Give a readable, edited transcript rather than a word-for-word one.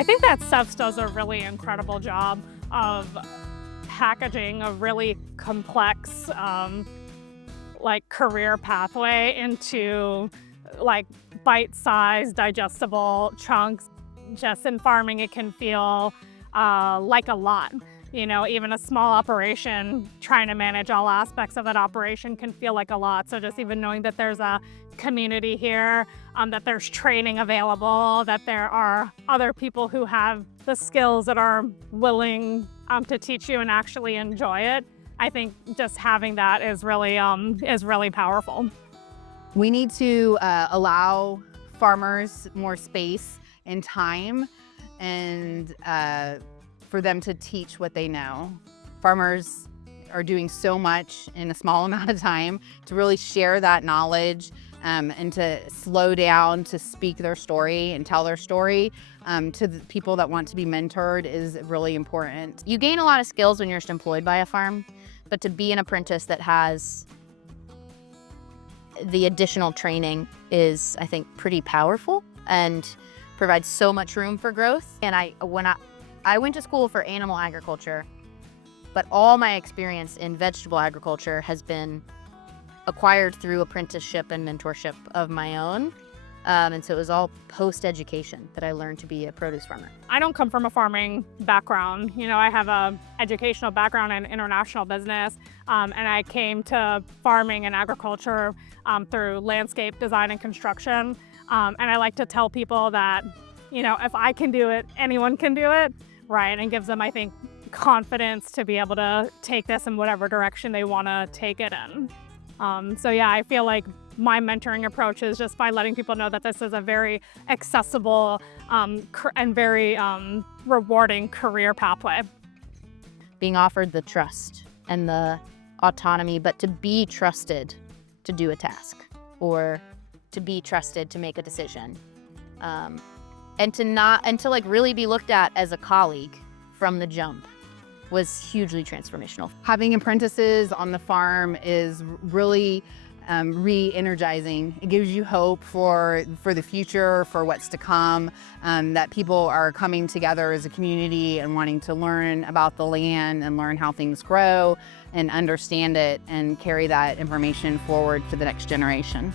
I think that CEFS does a really incredible job of packaging a really complex like career pathway into like bite-sized, digestible chunks. Just in farming, it can feel like a lot. You know, even a small operation, trying to manage all aspects of that operation can feel like a lot. So just even knowing that there's a community here, that there's training available, that there are other people who have the skills that are willing to teach you and actually enjoy it. I think just having that is really powerful. We need to allow farmers more space and time and for them to teach what they know. Farmers are doing so much in a small amount of time. To really share that knowledge and to slow down to speak their story and tell their story to the people that want to be mentored is really important. You gain a lot of skills when you're just employed by a farm, but to be an apprentice that has the additional training is, I think, pretty powerful and provides so much room for growth. And when I went to school for animal agriculture, but all my experience in vegetable agriculture has been acquired through apprenticeship and mentorship of my own. And so it was all post-education that I learned to be a produce farmer. I don't come from a farming background. You know, I have a educational background in international business, and I came to farming and agriculture through landscape design and construction. And I like to tell people that, you know, if I can do it, anyone can do it, right? And gives them, I think, confidence to be able to take this in whatever direction they want to take it in. So yeah, I feel like my mentoring approach is just by letting people know that this is a very accessible and very rewarding career pathway. Being offered the trust and the autonomy, but to be trusted to do a task or to be trusted to make a decision, and to like really be looked at as a colleague from the jump was hugely transformational. Having apprentices on the farm is really re-energizing. It gives you hope for the future, for what's to come, that people are coming together as a community and wanting to learn about the land and learn how things grow and understand it and carry that information forward for the next generation.